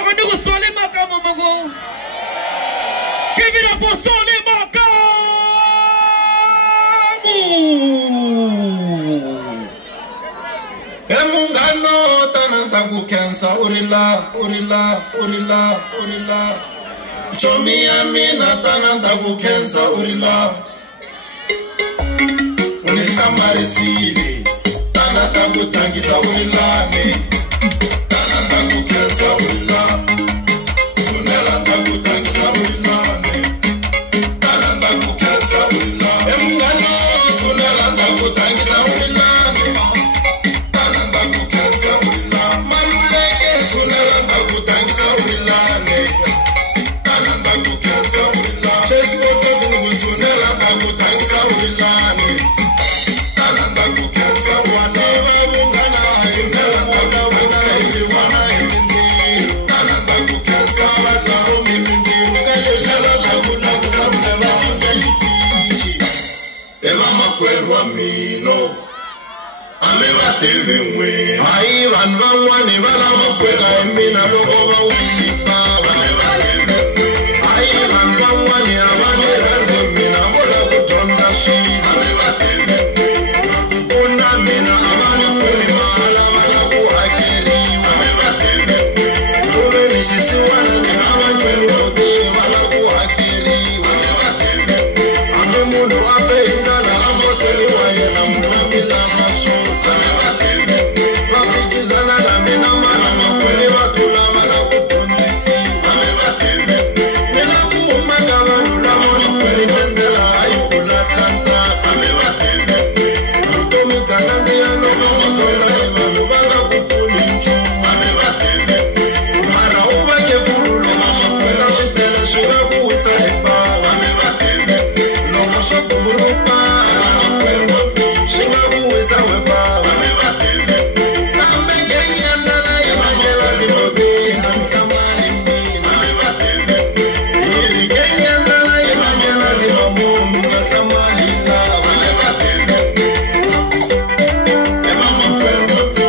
Loko niko sole makamu mungu. Give it up for sole makamu. Emungano tananta kukensa urila. Chomi amina tananta kukensa urila. Unishamarisi tananta kutangisa urilane. Tananta kukensa urila. Sunelanta kutangisa urilane. Tananta kukensa urila. Emungano sunelanta kutangisa urilane. Tananta kukensa urila. Maluleke sunelanta kutangisa urilane. Tananta kukensa urila. Chesi wotozi nukusunelanta kutangisa urilane. Tananta kukensa wane babungana. Sunelanta kutangisa ijiwana imindiru. Tananta kukensa wana umimindiru. Kayeshala shakuna kusabuna machinja shikichi. Eva makwerwa mino. Ameba tevi mwe. Ai van vangwani vala makwela emina loko wawisipa. Ameba tevi mwe. Ai van vangwani avane ranze mina bola kutonda shi. Ameba tevi mwe. Kukunda mina avane kweli mahala vala kuhakiri. Ameba tevi mwe. Ube nishisiwana ni avachwe wote vala kuhakiri. Ameba tevi mwe. Ame munu ape indala amoseli waye na mwamila masho. Ameba tevi mwe. Wakikizana na mina mara makweli watula vala kupondisi. Ameba tevi mwe. Mina kuumaga vanula mwana kweli jendela ayukula tanta. Ameba tevi mwe. Utomi tanandi ya loka mazoela ivalu vala kupuni nchu. Ameba tevi mwe. Mara uba kefurulu mashakwela shitela shiga kuwisa hepa. Ameba tevi mwe. Loma shakurupa. Amakwela mi. Shiga kuwisa wepa. Ameba tevi mwe. Kambe gengi andala imangela zilobi. Namkamani mi. Ameba tevi mwe. Iri gengi andala imangela zilobu. Namkamani na. Ameba tevi mwe. Ema makwela mi.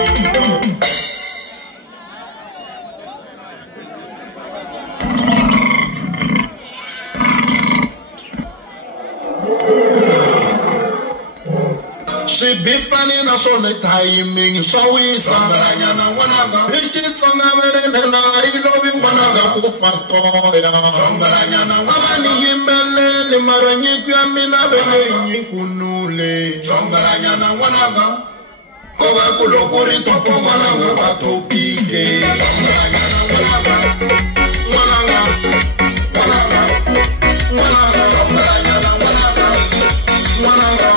She be funny na shone timing shawisa Chongaranyana wanaga Ishitsonga merendena ilobi wanaga kufatoya Chongaranyana Abani yimbele ni maranyiku ya mina bebe nyikunule Chongaranyana wanaga Koga kulokuri topo wanaga batopike Chongaranyana wanaga Wanaga Chongaranyana wanaga Wanaga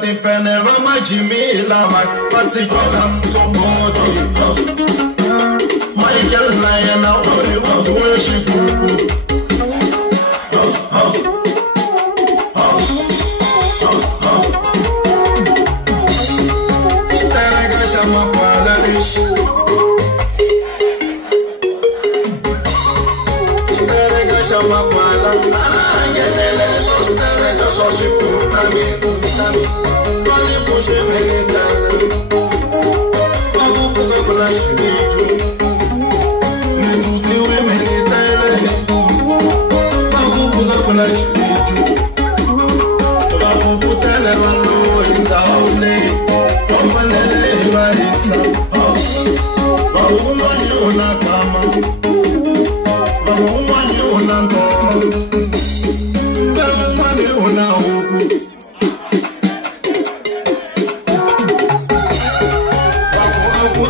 tifene vamajimila patikoza mtomboto Michael Lion uri uwe shikuku Shterega shama palarish Shterega shama palarish Angelele shterega shoshiputami Kali pushe menitana Babu puka kula shvitu Nituti we menitana Babu puka kula shvitu Babu putele wano indaule Wafalele ibarisa Babu mwani unakama Babu mwani unangoma Babu mwani unahuku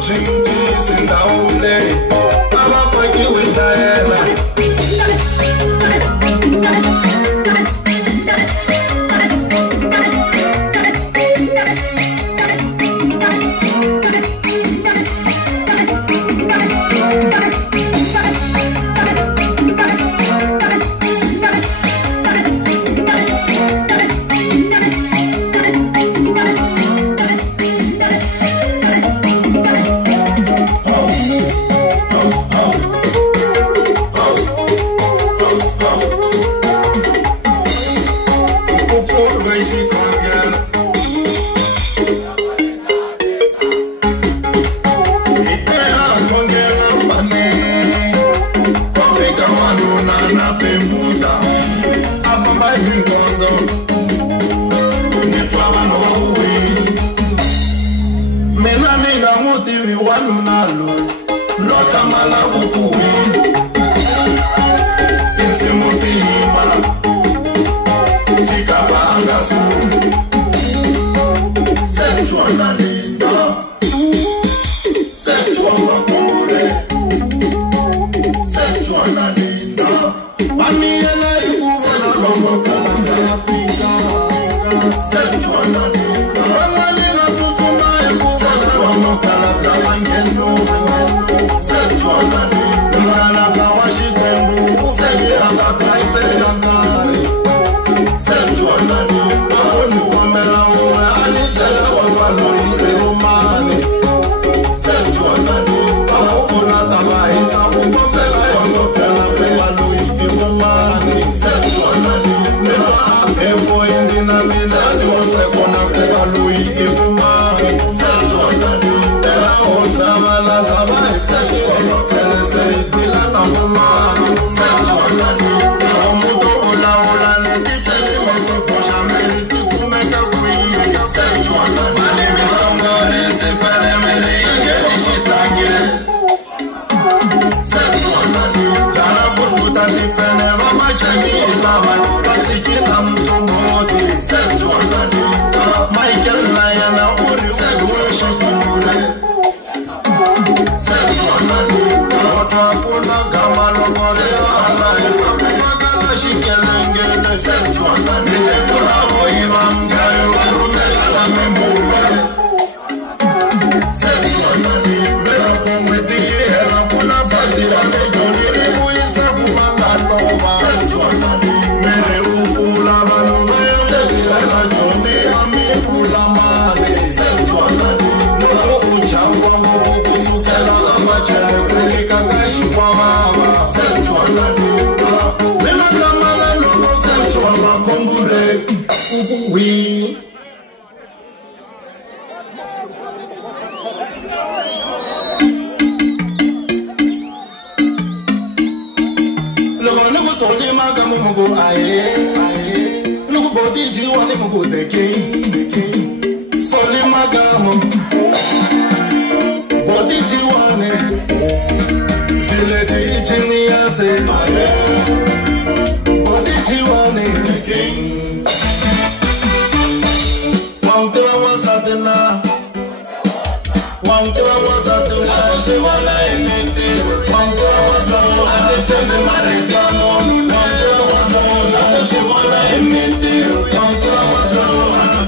Chimney's in the old day. I'm a fucking with Diana.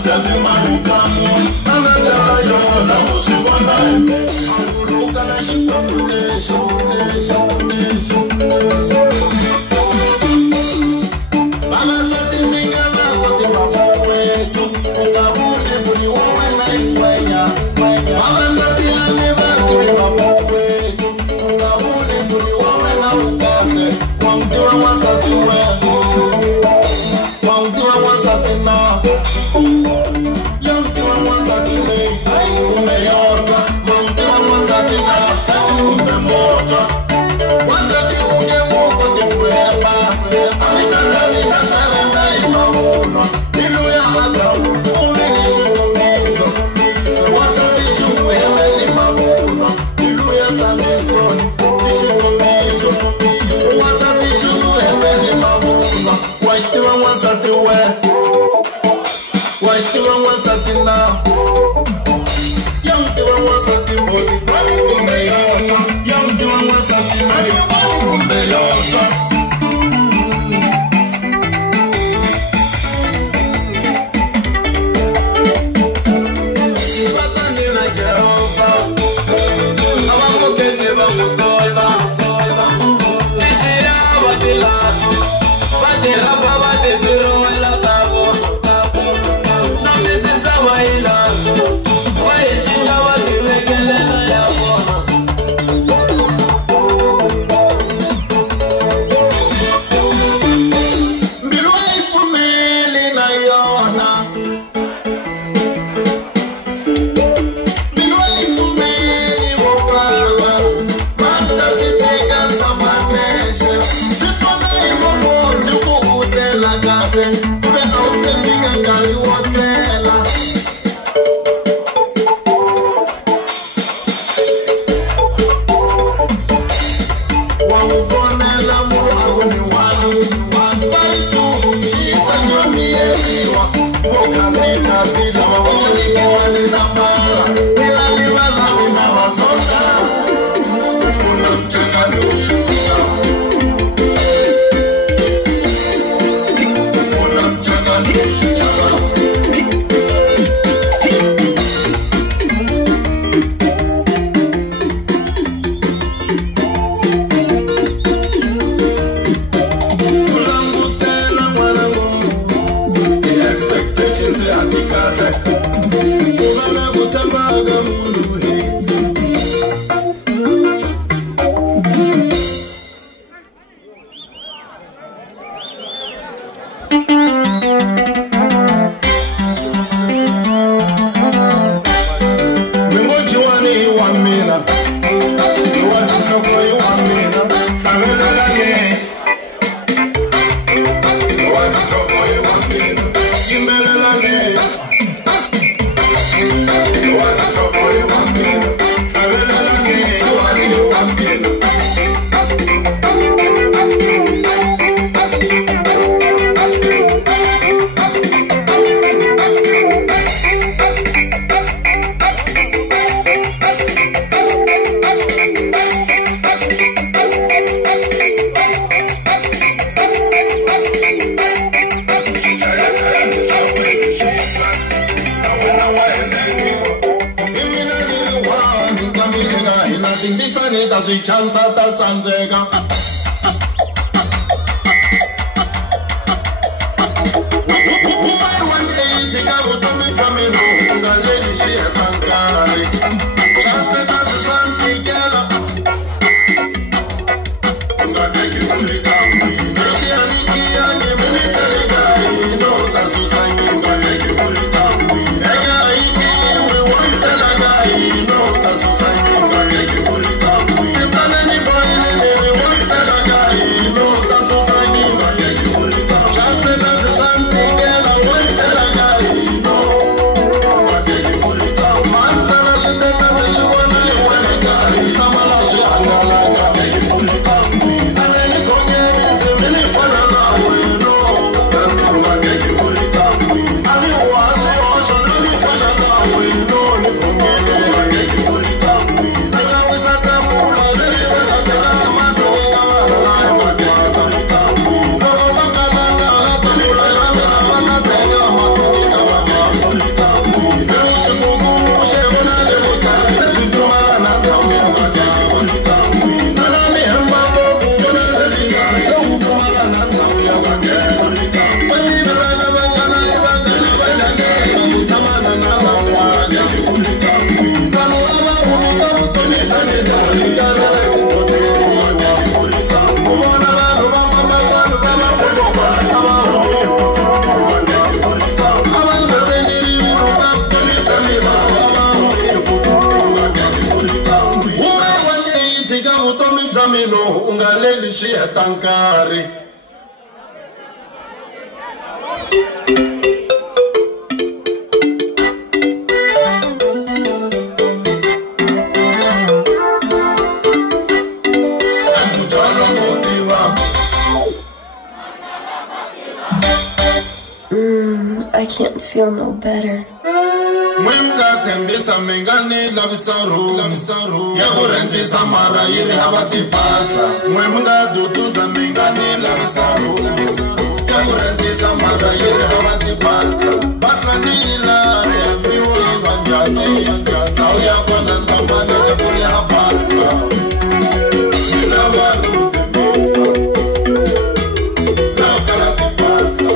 Tell me tankari. I can't feel no better. Mwemga tembisa mengani la visaru ya kurendisa mara yiri habati pasa. Mwemga duduza mengani la visaru ya kurendisa mara yiri habati pasa. Bakani la ya miwo ibanjani na uya kona ndamane chakuri habata. Nila waru tembisa la karati pasa.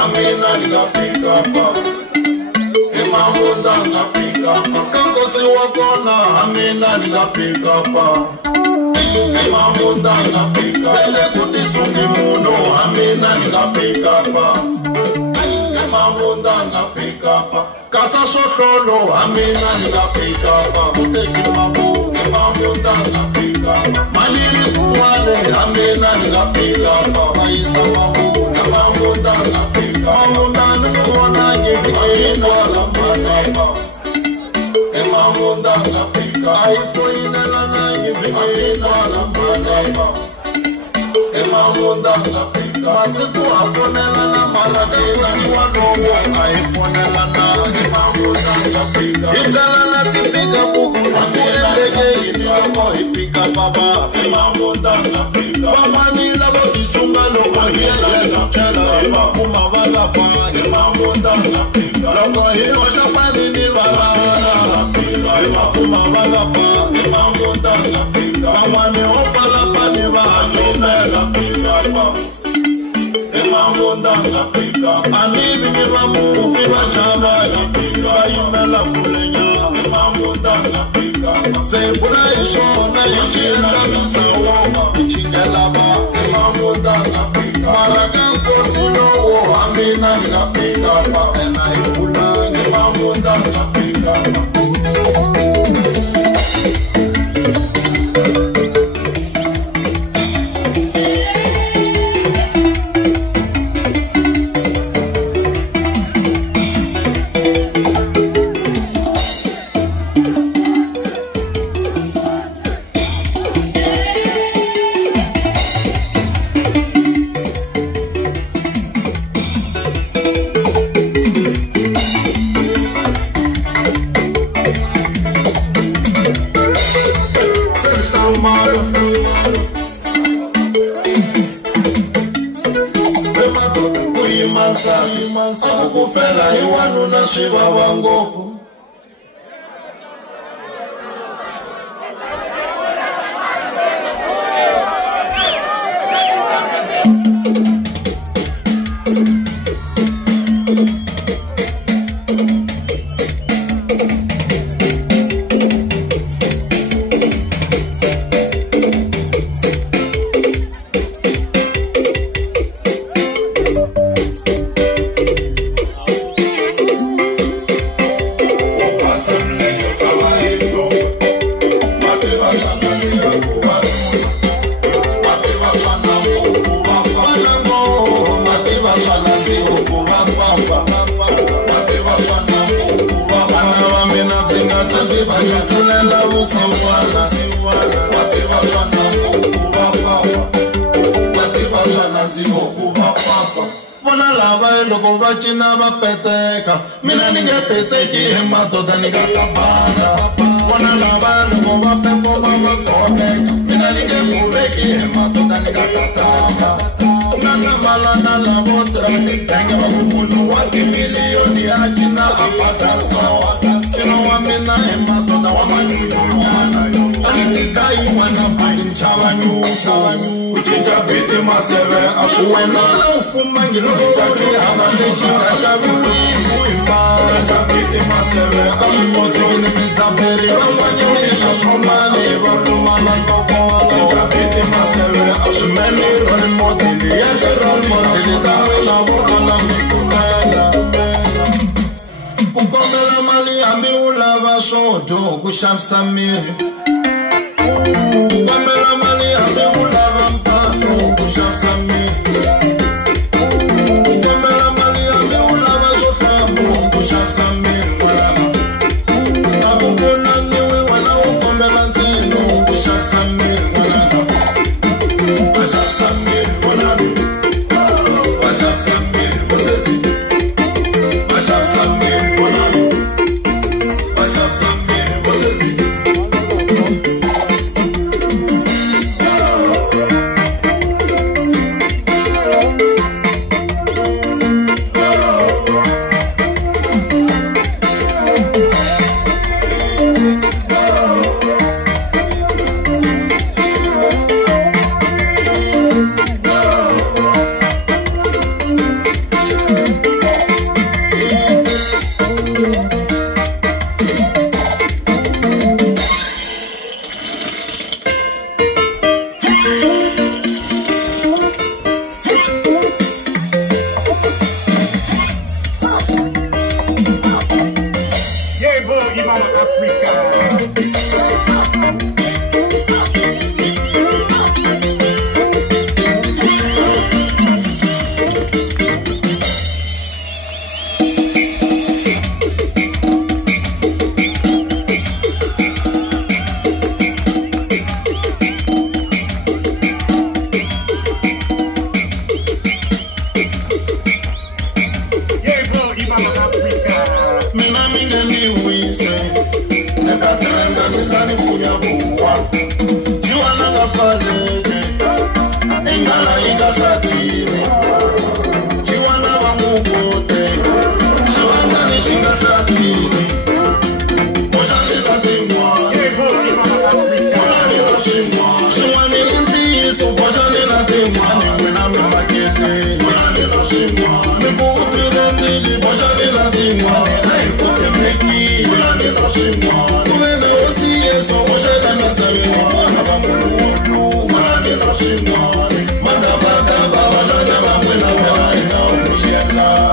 Amina niga pick up, Imamunda niga pick up. Kango si wakona, Amina niga pick up. Imamunda niga pick up. Bele kuti sungi muno, Amina niga pick up. Imamunda niga pick up. Kasa shosholo, Amina niga pick up. Uteki mabu, Imamunda niga pick up. Maliri kuwane, Amina niga pick up. Maisa mabu, Imamunda niga pick up. Mamunda nukuona ngivikini wala mwanaba. Mamunda ngapika aifoinela na ngivikini wala mwanaba. Mamunda ngapika masiku afonela na malakina siwanogo aifonela na mamunda ngapika. Itala na tipika buku nakuendeke iniloko ipika baba. Mamunda ngapika wamanila bokisunga loko hiela chuchela iba kumabala fa. Mamunda ngapika loko hiyo shapani ni baba. Iba kumabala fa. Mamunda ngapika wamane opala pani ba chone ngapika ba. Mamunda ngapika anibi ngibamu fiba chama ngapika imela kulenya. Mamunda ngapika sebula ishona yachina misawo ichingela ba. Mamunda ngapika maraka nkosino wo amina ngapika ba ena ikula. Mamunda ngapika akukufela iwanu na shiva wangofu. Loko vachina vapeteka mina ningepeteki hematoda ningakabanga. Wana lava loko vapefoma vakoteka mina ningekuveki hematoda ningakatanga. Nana malana lavotra tenge vakumuno waki milioni achina apata sawa. Sino wa mina hematoda wa manyunyana. Anitikai wana bagi chawanyu. Uchinja biti maseve ashu wena la ufuma ngiloko kachi amanisha kashavu imuimba. Uchinja biti maseve ashu mozini mitaperi wamanyonisha shomani wakumala nkoko. Uchinja biti maseve ashu meni roli modili yake roli modili dawena wukala mikumela. Kukomela mali ambi ulava moto kushamsa miri Ukwambela mali abe ulava mpafo kushamsa miri Ukwambela mali abe ulava jofamu kushamsa miri mwana Abukona niwe wana ukwambela ntino kushamsa miri mwana Kushamsa miri mwana Kushamsa miri kusesi Kushamsa miri mwana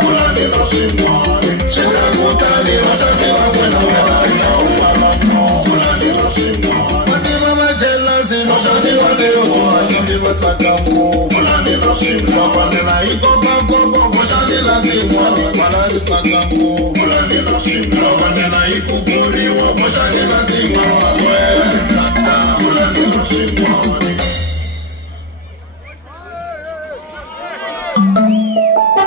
Mulani